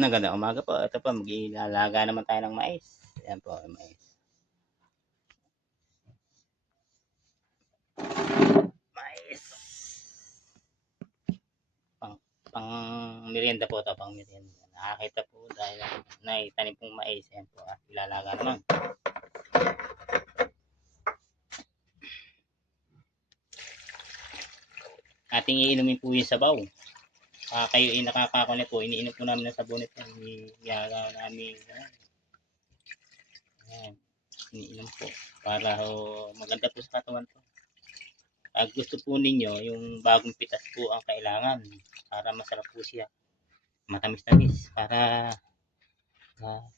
Magandang umaga po. Ito po, mag-iilalaga naman tayo ng mais. Ayan po, mais. Mais. Pang merienda po ito, pang merienda. Nakakita po dahil naitanim pong mais. Ayan po, ilalaga naman. Ating iinumin po yung sabaw. Kayo ay nakakakulit po, iniinom po namin ng sabonit yan. Iyaga namin. Ayan, iniinom po. Para maganda po sa katawan po. Gusto po ninyo, yung bagong pitas po ang kailangan para masarap po siya. Matamis-tamis para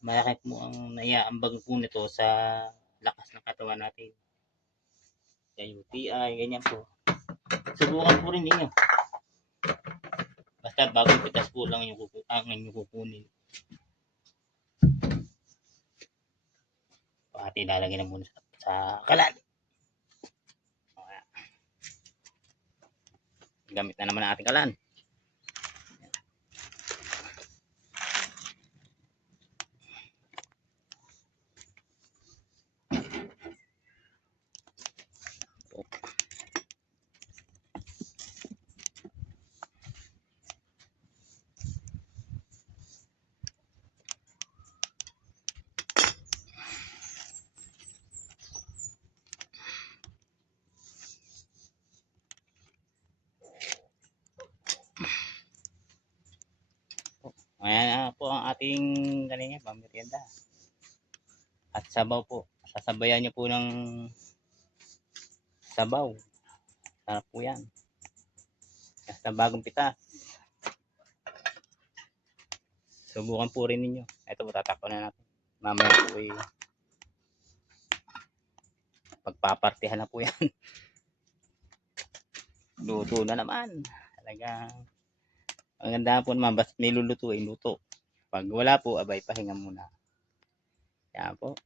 malaki po ang naiaambag po nito sa lakas ng katawan natin. Kaya UTI, ganyan po. Subukan po rin ninyo. Basta bagong pitas po lang yung inyong kukunin. Pati ilalagay na muna sa kalan. Gamit na naman ang ating kalan. Ayan po ang ating kanina, pamerienda. At sabaw po. Sasabayan nyo po ng sabaw. Sarap po yan. Basta bagong pitas. Subukan po rin ninyo. Ito po, tatakpan na natin. Mamaya po pagpapartihan na po yan. Luto na naman. Talagang ang ganda po naman, basta nilulutuin, luto. Pag wala po, abay, pahinga muna. Yan po.